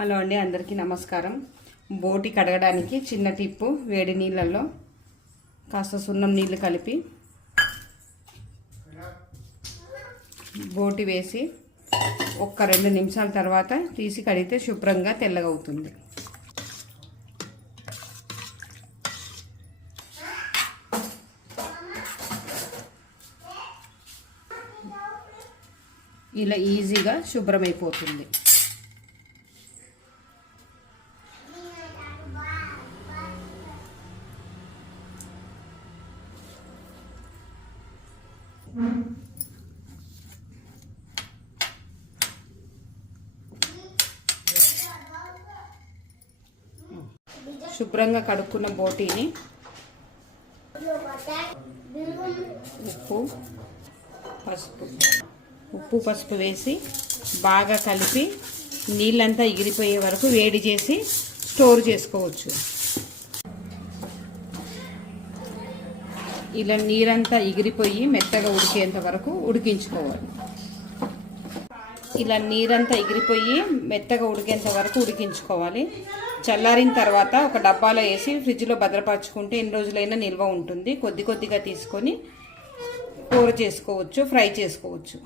Hello అండి, అందరికీ నమస్కారం. బోటి కడగడానికి చిన్న టిప్పు. వేడి నీళ్ళల్లో కాస్త సున్నం నీళ్ళు కలిపి బోటి వేసి 1-2 నిమిషాల తర్వాత తీసి కడిగితే శుభ్రంగా తెల్లగా అవుతుంది. ఇలా ఈజీగా శుభ్రమైపోతుంది. శుభ్రంగా కడుక్కున్న బోటీని ఉప్పు పసుపు వేసి బాగా కలిపి నీళ్ళంతా ఎగిరిపోయే వరకు వేడి చేసి స్టోర్ చేసుకోవచ్చు. ఇలా నీరంతా ఎగిరిపోయి మెత్తగా ఉడికేంత వరకు ఉడికించుకోవాలి. ఇలా నీరంతా ఎగిరిపోయి మెత్తగా ఉడికేంత వరకు ఉడికించుకోవాలి. చల్లారిన తర్వాత ఒక డబ్బాలో వేసి ఫ్రిడ్జ్లో భద్రపరచుకుంటే ఎన్ని రోజులైనా నిల్వ ఉంటుంది. కొద్ది కొద్దిగా తీసుకొని కూర చేసుకోవచ్చు, ఫ్రై చేసుకోవచ్చు.